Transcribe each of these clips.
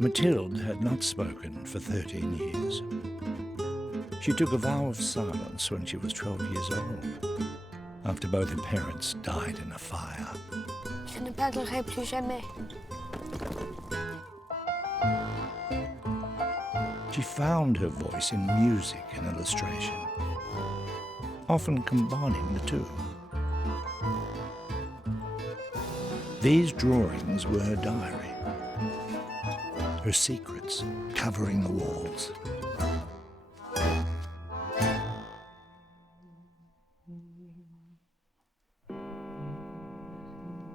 Mathilde had not spoken for 13 years. She took a vow of silence when she was 12 years old, after both her parents died in a fire. Je ne parlerai plus jamais. She found her voice in music and illustration, often combining the two. These drawings were her diary, her secrets covering the walls.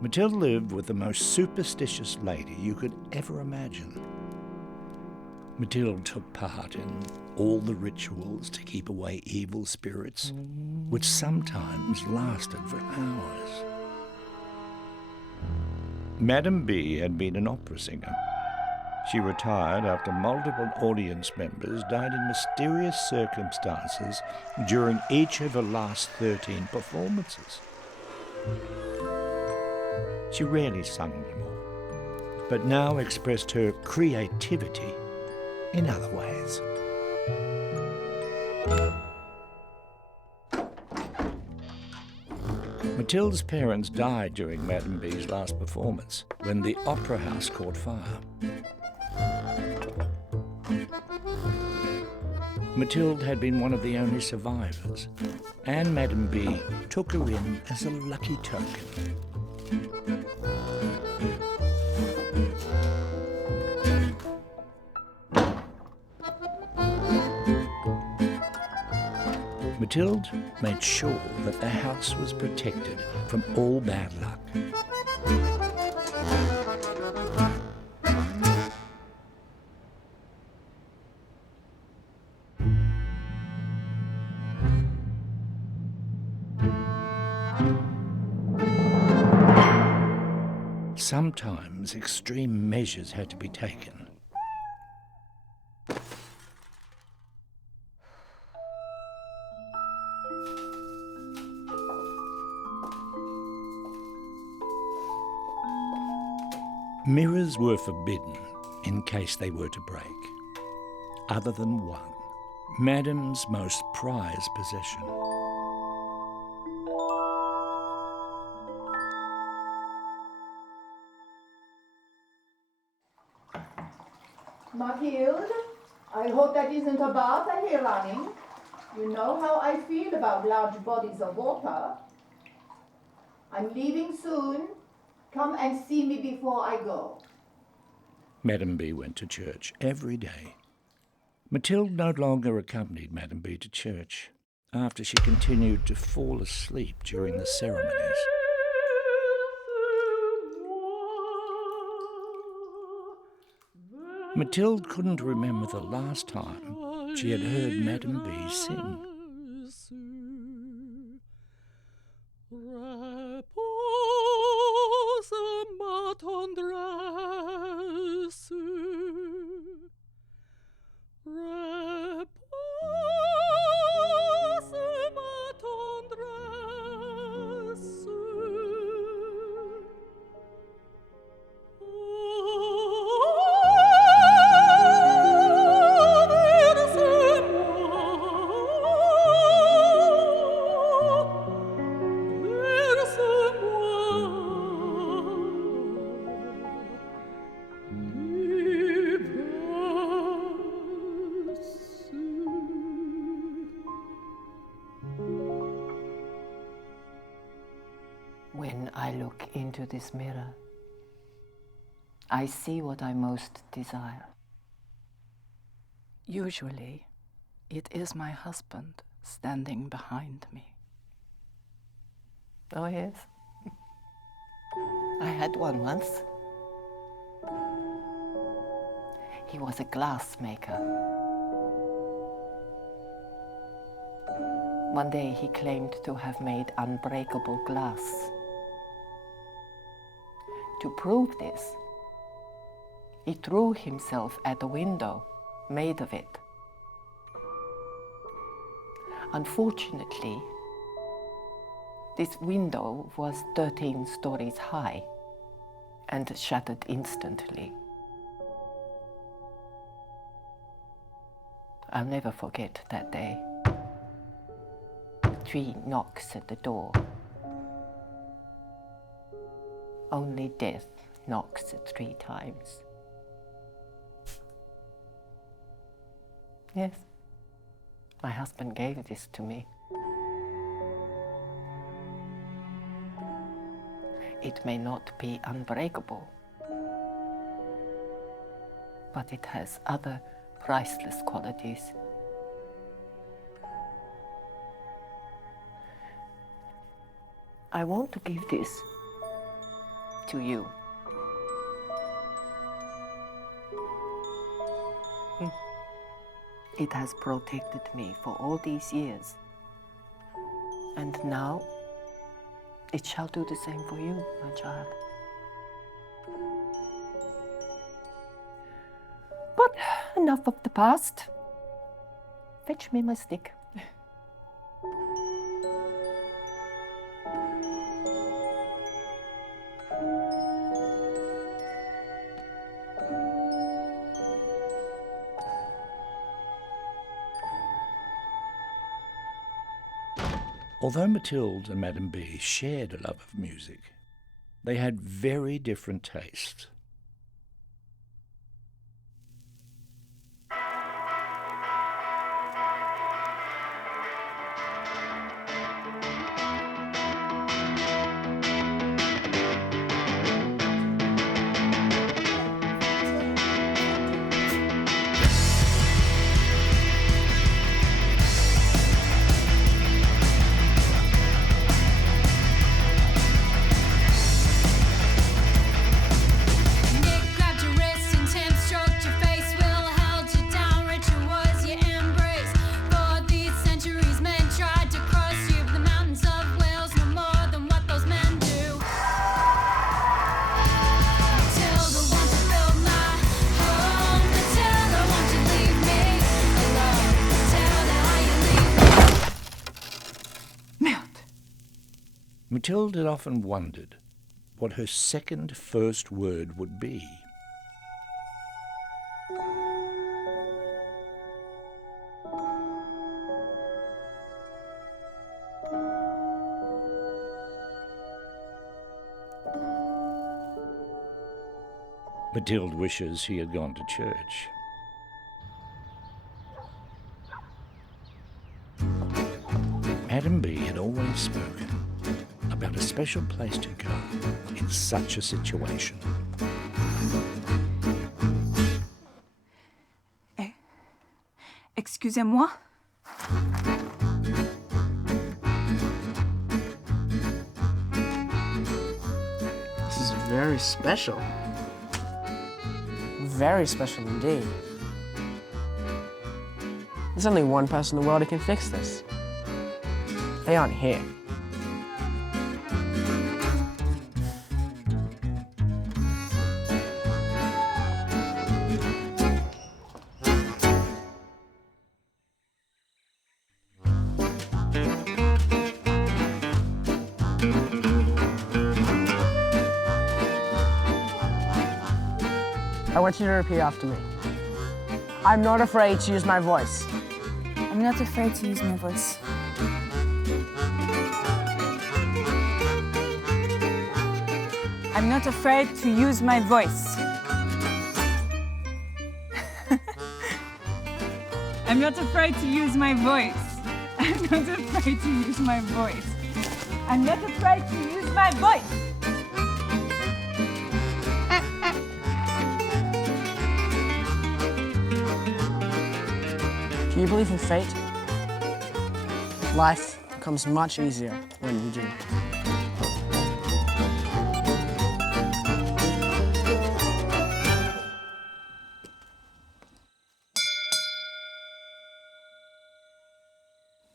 Mathilde lived with the most superstitious lady you could ever imagine. Mathilde took part in all the rituals to keep away evil spirits, which sometimes lasted for hours. Madame B had been an opera singer. She retired after multiple audience members died in mysterious circumstances during each of her last 13 performances. She rarely sung anymore, but now expressed her creativity in other ways. Mathilde's parents died during Madame B's last performance, when the opera house caught fire. Mathilde had been one of the only survivors, and Madame B took her in as a lucky token. Mathilde made sure that the house was protected from all bad luck. Sometimes extreme measures had to be taken. Mirrors were forbidden in case they were to break, other than one, Madame's most prized possession. Mathilde, I hope that isn't a bath I hear running. You know how I feel about large bodies of water. I'm leaving soon. Come and see me before I go. Madame B went to church every day. Mathilde no longer accompanied Madame B to church after she continued to fall asleep during the ceremonies. Mathilde couldn't remember the last time she had heard Madame B sing. When I look into this mirror, I see what I most desire. Usually, it is my husband standing behind me. Oh, yes. I had one once. He was a glassmaker. One day he claimed to have made unbreakable glass. To prove this, he threw himself at a window made of it. Unfortunately, this window was 13 stories high and shattered instantly. I'll never forget that day. 3 knocks at the door. Only death knocks 3 times. Yes, my husband gave this to me. It may not be unbreakable, but it has other priceless qualities. I want to give this to you. It has protected me for all these years. And now, it shall do the same for you, my child. But enough of the past. Fetch me my stick. Although Mathilde and Madame B shared a love of music, they had very different tastes. Mathilde had often wondered what her second first word would be. Mathilde wishes he had gone to church. Madame B had always spoken about a special place to go in such a situation. Excusez-moi. This is very special. Very special indeed. There's only one person in the world who can fix this. They aren't here. I want you to repeat after me. I'm not afraid to use my voice. I'm not afraid to use my voice. I'm not afraid to use my voice. I'm not afraid to use my voice. I'm not afraid to use my voice. I'm not afraid to use my voice. Do you believe in fate? Life becomes much easier when you do.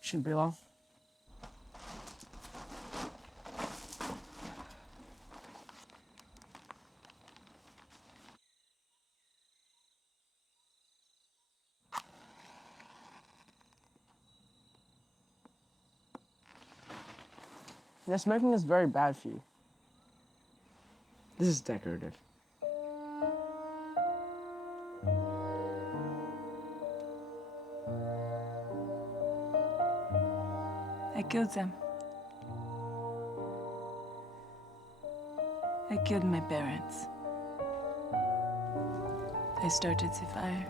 Shouldn't be long. You know, smoking is very bad for you. This is decorative. killed them. I killed my parents. I started the fire.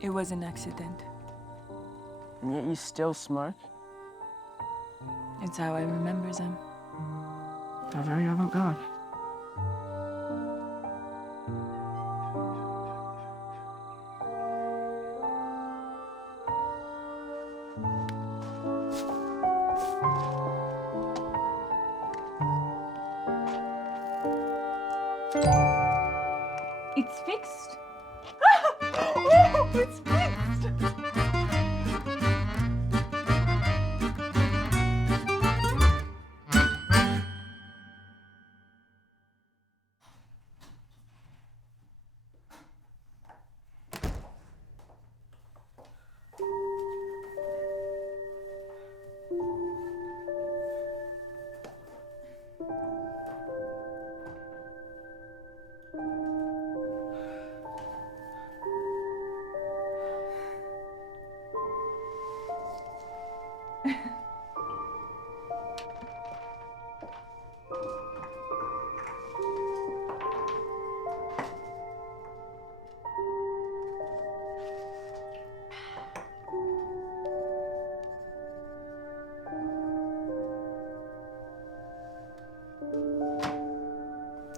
It was an accident. And yet you still smirk? It's how I remember them. How very avant-garde. It's fixed. Oh, it's fixed.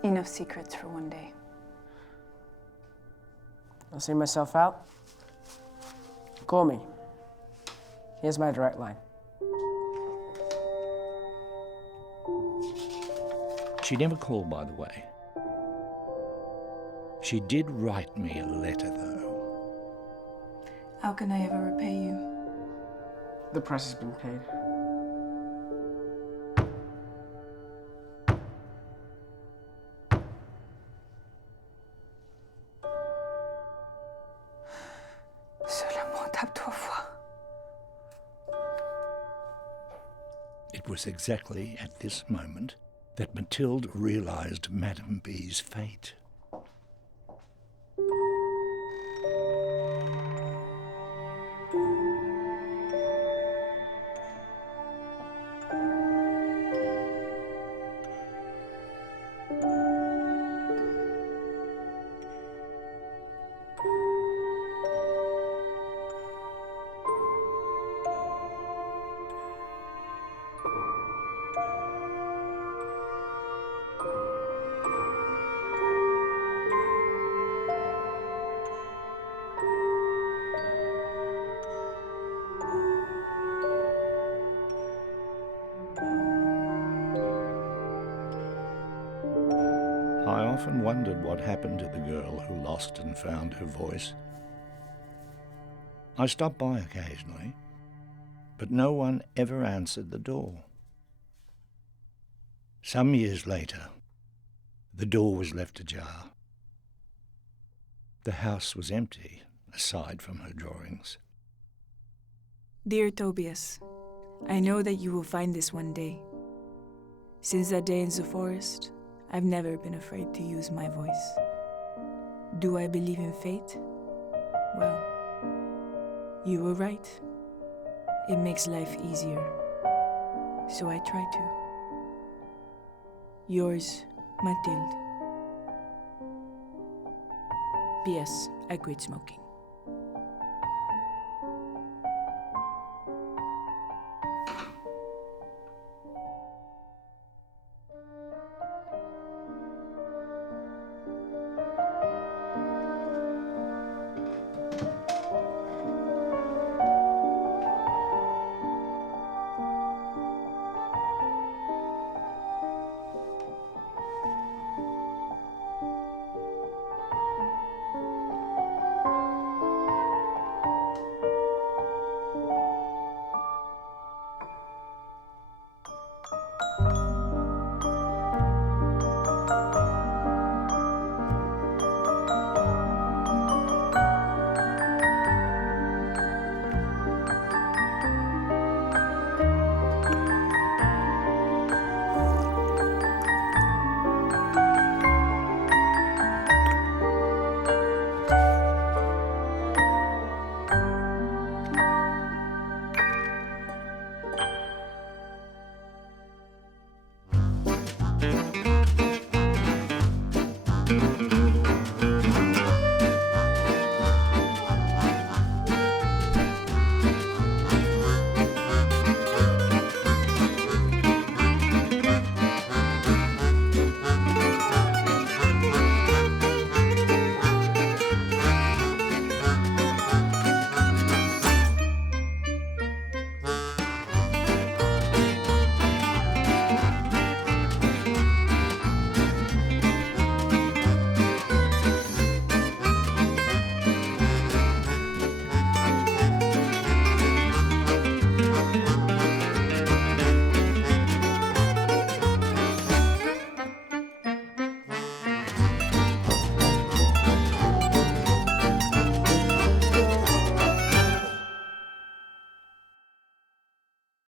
Enough secrets for one day. I'll see myself out. Call me. Here's my direct line. She never called, by the way. She did write me a letter, though. How can I ever repay you? The price has been paid. It was exactly at this moment that Mathilde realized Madame B's fate. I often wondered what happened to the girl who lost and found her voice. I stopped by occasionally, but no one ever answered the door. Some years later, the door was left ajar. The house was empty, aside from her drawings. Dear Tobias, I know that you will find this one day. Since that day in the forest, I've never been afraid to use my voice. Do I believe in fate? Well, you were right. It makes life easier. So I try to. Yours, Mathilde. P.S. I quit smoking.